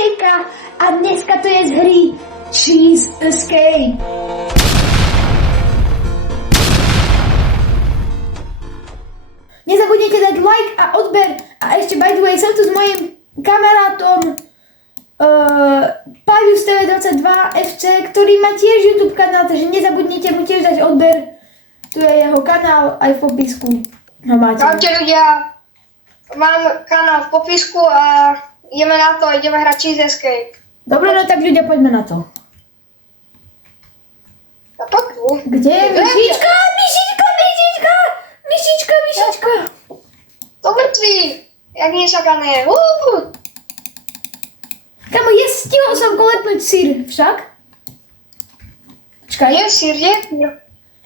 hejka a dneska to je z hry Cheese Escape. Nezabudnite dať like a odber a ešte by the way som tu s mojím kamarátom Palius TV22 FC, ktorý má tiež YouTube kanál, takže nezabudnite mu tiež dať odber. Tu je jeho kanál aj v popisku. No máte. Čaute ľudia, mám kanál v popisku a ideme na to, ideme hrať Cheese Escape. Dobre, no tak ľudia, poďme na to. A to tu? Kde je myšička? Myšička, myšička! Myšička, myšička! To mŕtvý, jak nečakané. Kamo, stihol som kolepnúť sír však. Počkaj. Je sír, je sír.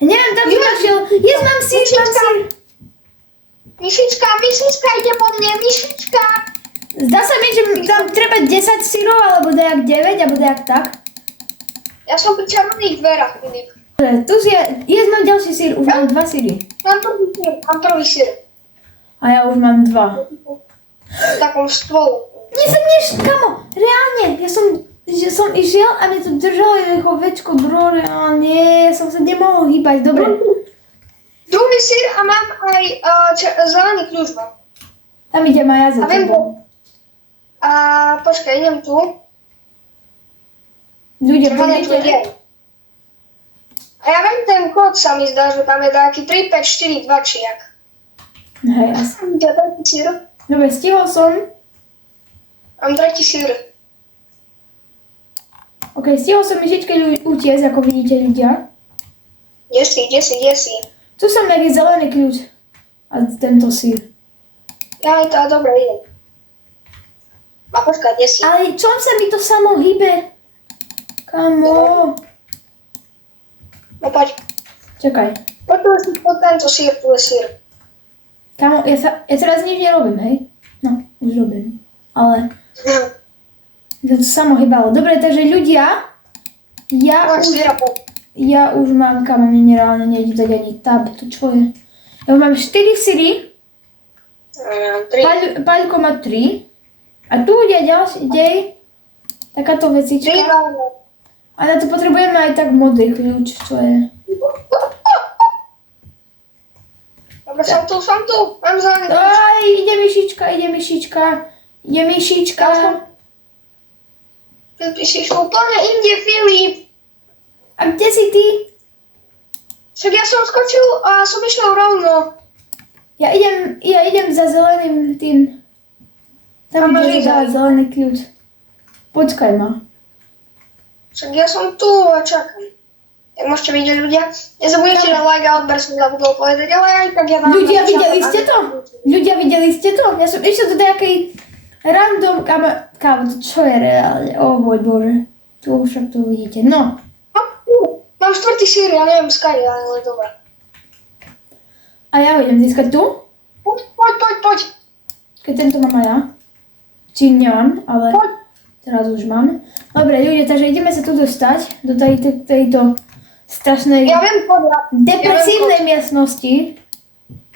Neviem, tam som našiel. Mám sír, mám sír. Myšička, myšička, ide po mne, myšička. Zdá sa mi, že tam treba 10 sírov, alebo dajak 9, alebo dajak tak. Ja som pri červených dverách, Filip. Tu mám ďalší sír, už mám 2 síry. Mám prvý sír. A ja už mám 2. V takom stôlu. Kamo, reálne, že som išiel a mi to držalo jeho večko, bro, reálne, ja som sa nemohol hýbať, dobre. Druhý sír a mám aj zelený kľúč mám. Tam idem aj ja za tebou. A počkaj, idem tu. Ľudia, poďte. A ja viem, ten kód sa mi zdá, že tam je taký 3, 5, 4, 2 či jak. Hej, asi. Kde je taký sír? Dobre, stihol som. Mám tretí sír. Ok, stihol som myšičke utiecť, ako vidíte ľudia. Kde si? Tu som nejaký zelený kľúč. A tento sír. Ja to dobre idem. A počkaj, kde si? Ale čom sa mi to samo hýbe? Kamo. No poď. Čakaj. Poď si pod tento sír, tu je sír. Kamo, ja teraz nič nerobím, hej? No, už robím. Ale to samo hýbalo. Dobre, takže ľudia, ja už mám, kamo, mne reálne nejde tak ani tab, to čo je? Ja už mám 4 syry. 3. Paľko má 3. A tu ide ďalší dej. Takáto vecička. 3 máme. A na to potrebujeme aj tak modrý kľúč, čo je. Dobre, som tu. Mám zelený kľúč. Aj, ide myšička. Ty si úplne inde, Filip. A kde si ty? Však ja som skočil a som išiel rovno. Ja idem za zeleným tým. Tam ide za zelený kľúč. Počkaj ma. Však ja som tu a čakám. Jak môžete vidieť ľudia, nezabudnite na like a odber som zabudol povedať, ale aj tak ja vám... Ľudia, videli ste to? Ja som išiel do nejakej random kámo, to čo je reálne? O môj Bože. Tu však to vidíte. No. Mám 4. sír, ja neviem skade, ale dobré. A ja ho idem získať tu? Poď. Keď tento mám aj ja. Čím nemám, ale teraz už mám. Dobre, ľudia, takže ideme sa tu dostať do tejto strašnej depresívnej miestnosti.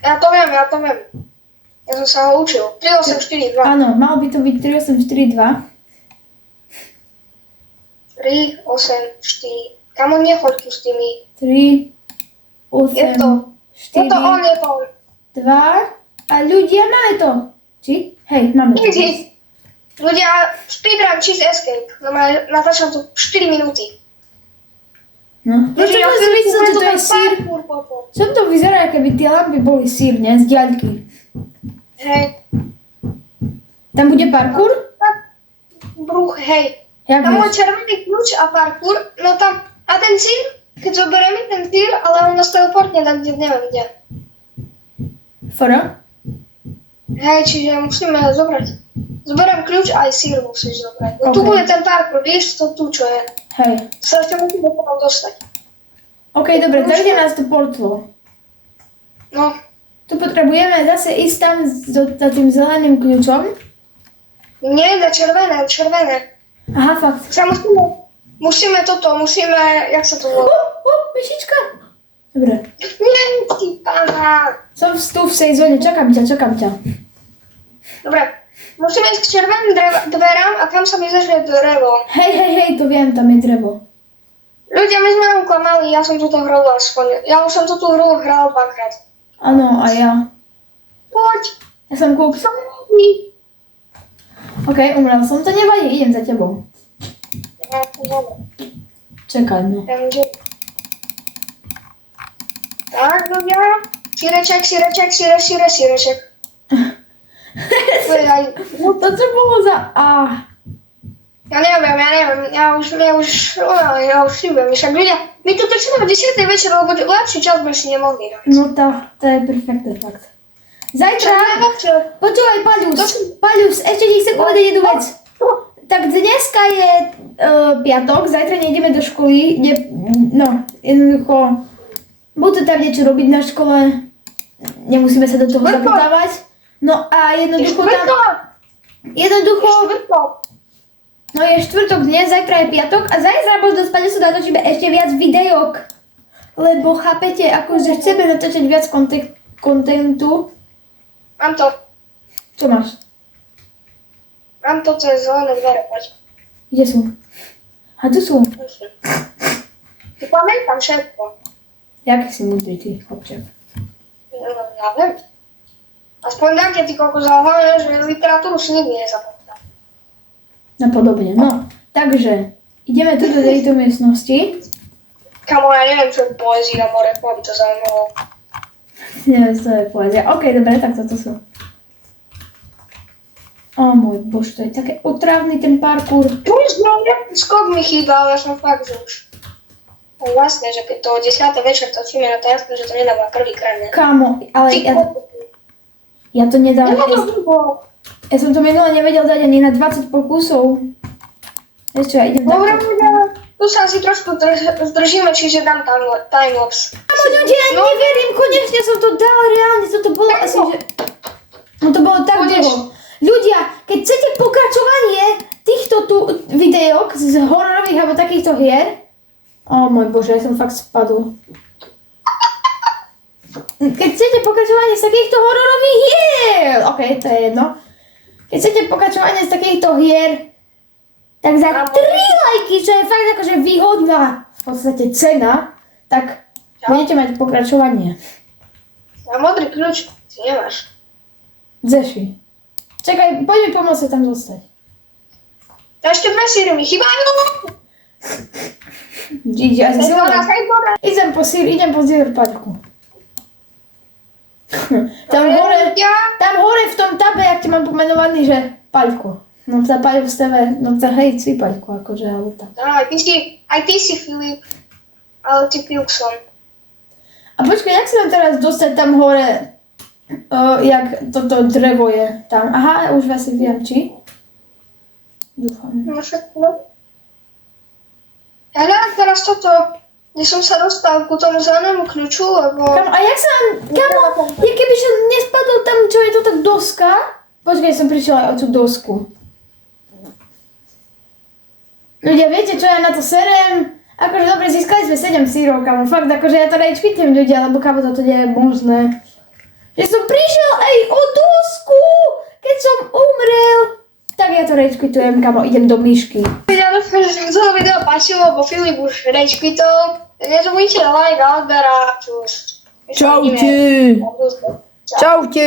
Ja to viem. Ja som sa ho učil. 3, 8, 4, 2. Áno, malo by to byť 3, 8, 4, 2. 3, 8, 4. Kamo, nechoď tu s tými. 3, 8, Je to. 4, Je to on. 2. A ľudia, máme to. Či? Hej, máme to. Ľudia, speedrun Cheese Escape. Natáčam tu 4 minúty. No, prečo ja si myslel, že to je sír? Čo to vyzerá, keby tie lampy boli sír, ne? Z diaľky. Hej. Tam bude parkour? Bruch, hej. Jak Tam má vieš? červený kľúč a parkour. No tam, a ten sír, keď zoberieme ten sír, ale on nás teleportne tak, kde neviem kde. Fora? Hej, čiže musíme zobrať. Zoberiem kľúč a aj sír musíš zobrať. No tu Okay. bude ten parkour, vieš, to tu čo je. Hej. Sa ešte musíme potom dostať. OK, dobre, tak kde nás to portlo? No, Tu potrebujeme zase ísť tam za tým zeleným kľúčom. nie, na červené. Aha, fakt. Sa musíme, jak sa to volá? Myšička. Dobre. Nie, ty pána. Som tu v tej zóne, čakám ťa. Dobre, Musíme ísť k červeným dverám a tam sa mi zažije drevo. Hej, to viem, tam je drevo. Ľudia, my sme vám klamali, ja som toto hral aspoň. Ja už som túto hru hral dvakrát. Áno, a ja. Poď. Ja som kúpil. OK, umrel som, to nevadí, idem za tebou. Čakaj, no. Tak, ľudia. Síreček. To čo bolo za A? Ja neviem, ja už neviem, však ľudia, my tu točíme v 10. večer, lebo lepší čas by si nemohli. No to je perfektný fakt. Zajtra, počúvaj Paľus, ešte ti chcem povedať jednu vec. Tak dneska je piatok, zajtra nejdeme do školy, jednoducho, budú tam niečo robiť na škole, nemusíme sa do toho zapýtavať. No a jednoducho no je štvrtok dnes, zajtra je piatok a zajtra možno s Paľusom natočíme ešte viac videok. Lebo chápete, akože chceme natočiť viac kontentu. Mám to. Čo máš? Mám to cez zelené dvere, poď. Kde sú? A tu sú. Ty pamätám všetko. Jak si múdry, ty, chlapček? Ja viem. Aspoň dáte ty koľko záhľadne, že literatúru si nikdy nezapamätám. No podobne, no. Takže, ideme tu do tejto miestnosti. Kamo, ja neviem, čo je poézia, more, by to zaujímalo. Neviem, to je poézia. OK, dobre, tak toto sú. Ó môj bož, to je také otrávny ten parkour. Skok mi chýba, ale ja som fakt, že už... No jasné, že keď to o 10. večer točíme, no to jasné, že to nedáva prvýkrát, ne? Kámo, ale ja to nedám. Ja som to minule nevedel dať ani na 20 pokusov. Vieš čo, ja idem dobre, takto. tu sa asi trošku zdržíme, čiže dám timelapse. Kámo, ľudia, neverím, konečne som to dal, reálne, toto bolo asi, že... No to bolo tak dlho. Ľudia, keď chcete pokračovanie týchto tu videok z hororových alebo takýchto hier, ó môj bože, ja som fakt spadol. Keď chcete pokračovanie z takýchto hororových hier, OK, to je jedno. Keď chcete pokračovanie z takýchto hier, tak za 3 lajky, čo je fakt akože výhodná v podstate cena, tak budete mať pokračovanie. A modrý kľúč si nemáš. Zeši. Čakaj, poď mi pomôcť sa tam zostať. Ešte presíry mi chýbajú. Idem po zír paďku. Tam hore v tom tabe, jak ti mám pomenovaný, že paľko. No tá paľko z tebe, no tá hej, si paľko, akože, ale tak. Aj ty si Filip, ale ty Pilkson. A počkaj, jak sa mám teraz dostať tam hore, jak toto drevo je tam? Aha, už asi viem, či? Dúfam. No všetko. Ja hľadám teraz toto, kde som sa dostal ku tomu zelenému kľúču, lebo... Kamo, a jak sa mám, ja keby som nespadol tam, čo je toto doska? Počkaj, som prišiel aj o tú dosku. Ľudia, viete, čo ja na to serem? Akože dobre, získali sme 7 sírov, kamo, fakt, akože ja to rage quitnem ľudia, lebo kamo, toto nie je možné. Že som prišiel aj o dosku, keď som umrel. Tak ja to rage quitujem, kamo, idem do myšky. Ja dúfam, že sa mi toto video páčilo, lebo Filip už rage quitol. Nezabudnite like a odber a čus. Čaute. Čaute.